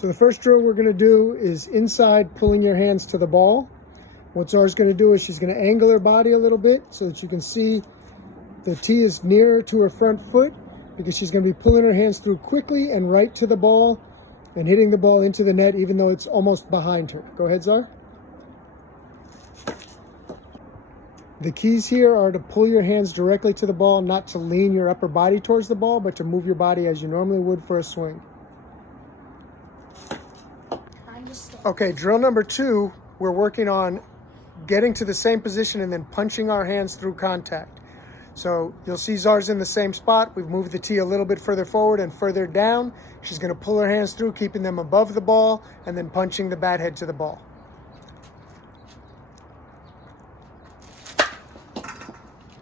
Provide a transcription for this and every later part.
So the first drill we're gonna do is inside, pulling your hands to the ball. What Czar's gonna do is she's gonna angle her body a little bit so that you can see the tee is nearer to her front foot, because she's gonna be pulling her hands through quickly and right to the ball and hitting the ball into the net even though it's almost behind her. Go ahead, Czar. The keys here are to pull your hands directly to the ball, not to lean your upper body towards the ball, but to move your body as you normally would for a swing. Okay, drill number 2, we're working on getting to the same position and then punching our hands through contact. So you'll see Czar's in the same spot. We've moved the tee a little bit further forward and further down. She's gonna pull her hands through, keeping them above the ball, and then punching the bat head to the ball.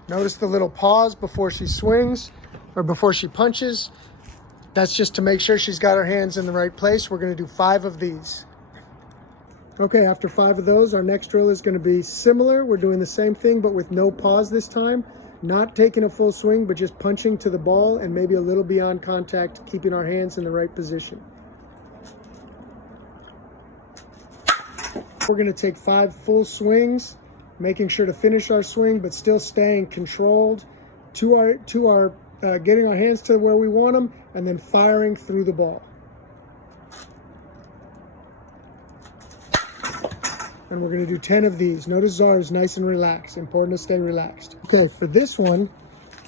Notice the little pause before she swings or before she punches. That's just to make sure she's got her hands in the right place. We're gonna do 5 of these. Okay, after 5 of those, our next drill is gonna be similar. We're doing the same thing, but with no pause this time. Not taking a full swing, but just punching to the ball and maybe a little beyond contact, keeping our hands in the right position. We're gonna take 5 full swings, making sure to finish our swing, but still staying controlled to our getting our hands to where we want them, and then firing through the ball. And we're gonna do 10 of these. Notice Czar is nice and relaxed. Important to stay relaxed. Okay, for this one,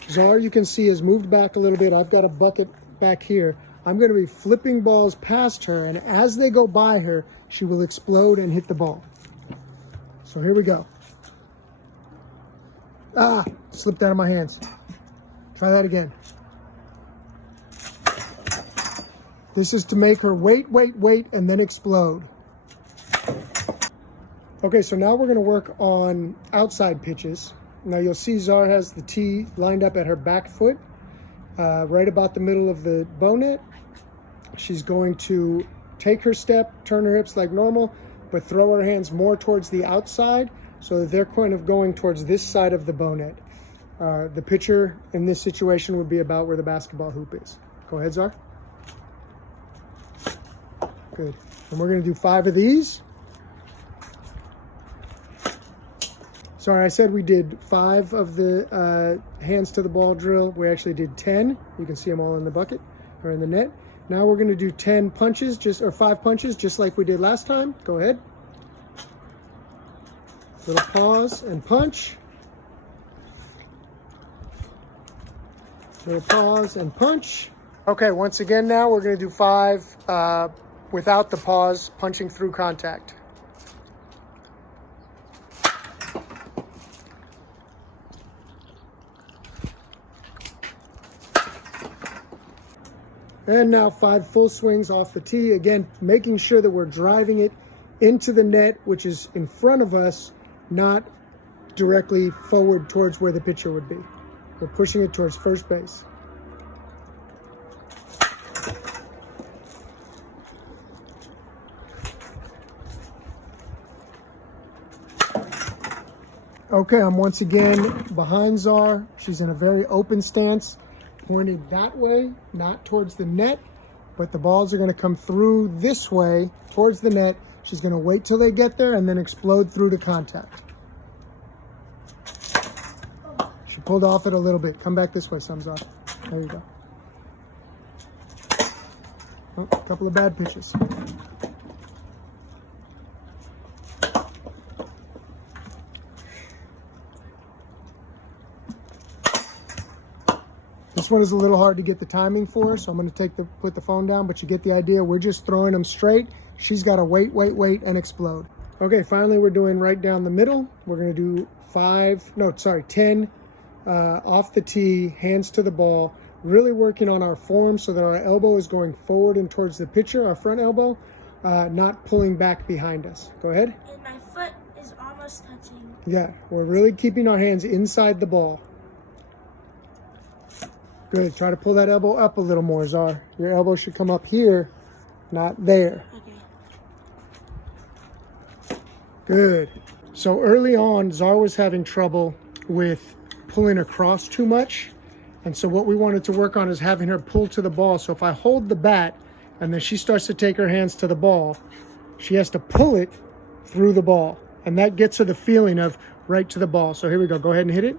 Czar, you can see, has moved back a little bit. I've got a bucket back here. I'm gonna be flipping balls past her, and as they go by her, she will explode and hit the ball. So here we go. Ah, slipped out of my hands. Try that again. This is to make her wait, and then explode. Okay, so now we're gonna work on outside pitches. Now you'll see Czar has the tee lined up at her back foot, right about the middle of the bow net. She's going to take her step, turn her hips like normal, but throw her hands more towards the outside so that they're kind of going towards this side of the bow net. The pitcher in this situation would be about where the basketball hoop is. Go ahead, Czar. Good. And we're gonna do 5 of these. Sorry, I said we did 5 of the hands to the ball drill. We actually did 10. You can see them all in the bucket or in the net. Now we're gonna do 10 punches, or 5 punches, just like we did last time. Go ahead. Little pause and punch. Little pause and punch. Okay, once again now we're gonna do 5 without the pause, punching through contact. And now 5 full swings off the tee. Again, making sure that we're driving it into the net, which is in front of us, not directly forward towards where the pitcher would be. We're pushing it towards first base. Okay, I'm once again behind Czar. She's in a very open stance, pointed that way, not towards the net, but the balls are gonna come through this way towards the net. She's gonna wait till they get there and then explode through to contact. She pulled off it a little bit. Come back this way, Czar. There you go. Oh, a couple of bad pitches. This one is a little hard to get the timing for, so I'm going to put the phone down, but you get the idea. We're just throwing them straight. She's got to wait, and explode. Okay, finally we're doing right down the middle. We're going to do 10 off the tee, hands to the ball, really working on our form so that our elbow is going forward and towards the pitcher, our front elbow, not pulling back behind us. Go ahead. And my foot is almost touching. Yeah, we're really keeping our hands inside the ball. Good. Try to pull that elbow up a little more, Czar. Your elbow should come up here, not there. Okay. Good. So early on, Czar was having trouble with pulling across too much. And so what we wanted to work on is having her pull to the ball. So if I hold the bat and then she starts to take her hands to the ball, she has to pull it through the ball. And that gets her the feeling of right to the ball. So here we go. Go ahead and hit it.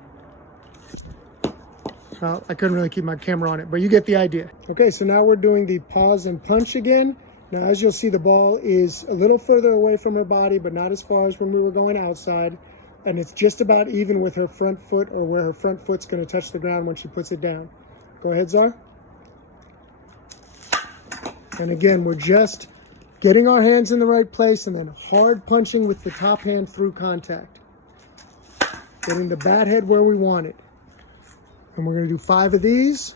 Well, I couldn't really keep my camera on it, but you get the idea. Okay, so now we're doing the pause and punch again. Now, as you'll see, the ball is a little further away from her body, but not as far as when we were going outside. And it's just about even with her front foot, or where her front foot's going to touch the ground when she puts it down. Go ahead, Czar. And again, we're just getting our hands in the right place and then hard punching with the top hand through contact. Getting the bat head where we want it. And we're going to do 5 of these.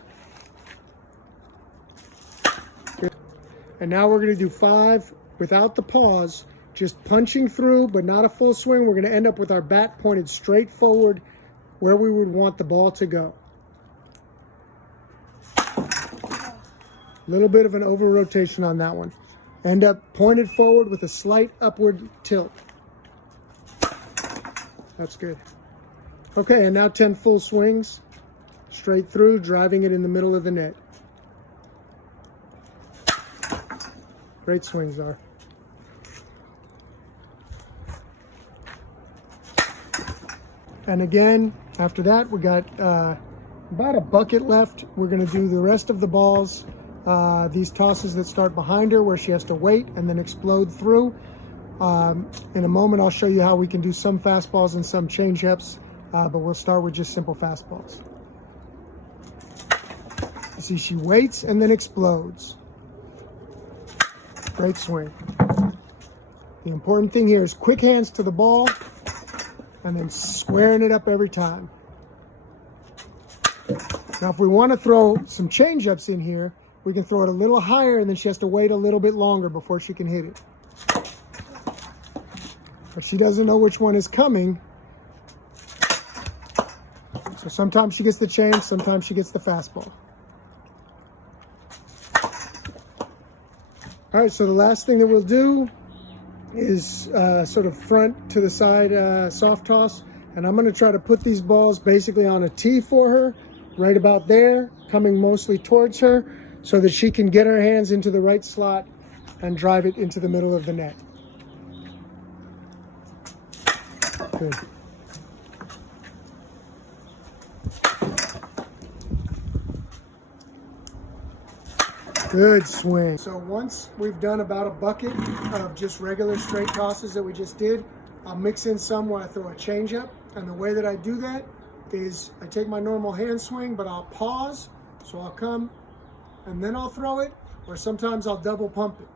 And now we're going to do 5 without the pause, just punching through, but not a full swing. We're going to end up with our bat pointed straight forward where we would want the ball to go. A little bit of an over rotation on that one. End up pointed forward with a slight upward tilt. That's good. Okay, and now 10 full swings, straight through, driving it in the middle of the net. Great swings, Czar. And again, after that, we got about a bucket left. We're gonna do the rest of the balls. These tosses that start behind her where she has to wait and then explode through. In a moment, I'll show you how we can do some fastballs and some change-ups, but we'll start with just simple fastballs. You see, she waits and then explodes. Great swing. The important thing here is quick hands to the ball and then squaring it up every time. Now, if we want to throw some change-ups in here, we can throw it a little higher, and then she has to wait a little bit longer before she can hit it. But she doesn't know which one is coming. So sometimes she gets the change, sometimes she gets the fastball. All right, so the last thing that we'll do is sort of front to the side soft toss. And I'm going to try to put these balls basically on a tee for her, right about there, coming mostly towards her, so that she can get her hands into the right slot and drive it into the middle of the net. Good. Good swing. So once we've done about a bucket of just regular straight tosses that we just did, I'll mix in some where I throw a changeup. And the way that I do that is I take my normal hand swing, but I'll pause. So I'll come and then I'll throw it, or sometimes I'll double pump it.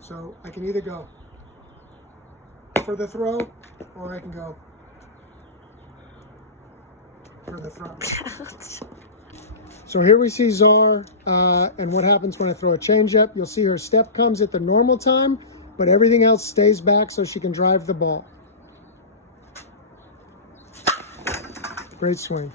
So I can either go for the throw, or I can go for the throw. So here we see Czar, and what happens when I throw a changeup. You'll see her step comes at the normal time, but everything else stays back so she can drive the ball. Great swing.